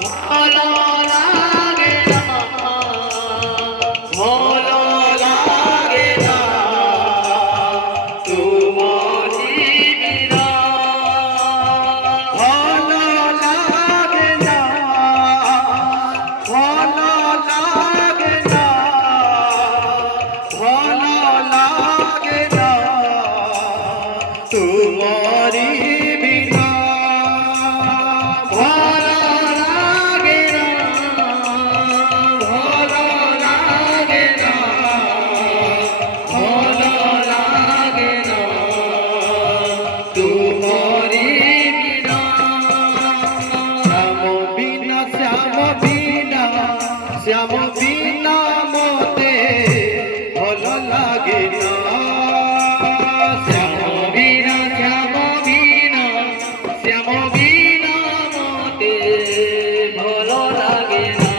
ভালো লাগে না, ভালো লাগে না তোমারি বিনা, ভালো লাগে না, ভালো লাগে না, ভালো লাগে না তোমারি বিনা, ভালো লাগে না, ভালো লাগে না, ভালো লাগে না তোমারি বিনা, শ্যাম বিনা, শ্যাম বিনা মতে ভালো লাগে না, শ্যাম বিনা, শ্যাম বিনা, শ্যাম বিনা মতে ভালো লাগে না,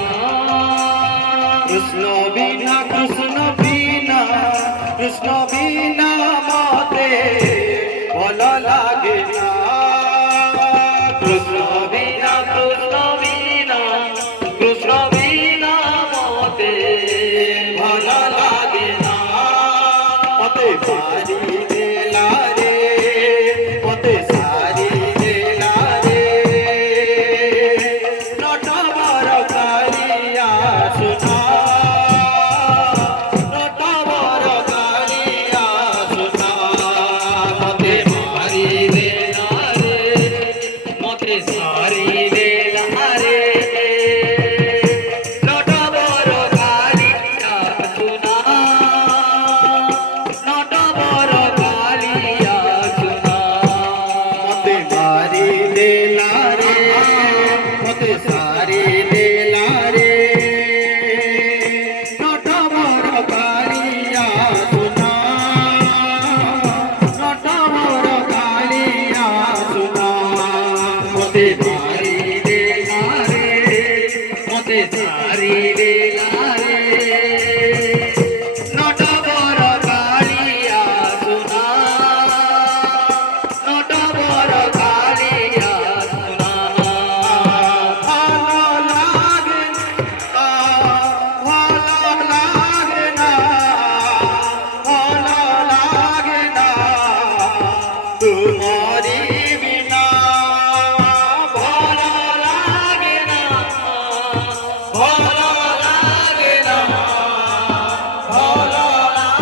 কৃষ্ণ বিনা, কৃষ্ণ বিনা, কৃষ্ণ বিনা মতে ভালো লাগে না, কৃষ্ণ বিনা, কৃষ্ণ বিনা, কৃষ্ণ বিনা মতে ভালো লাগে না, মতে বাড়ি দেলা রে, মতে সারি দেলা রে, নটবর কালিয়া সুনা, নটবর কালিয়া সুনা, মতে মারি দেলা রে, মতে সারি দেলা রে, নটবর কালিয়া সুনা, নটবর কালিয়া সুনা, মতে মারি দেলা রে, মতে সারি দেলা রে, নটবর কালিয়া সুনা, নটবর কালিয়া সুনা, মতে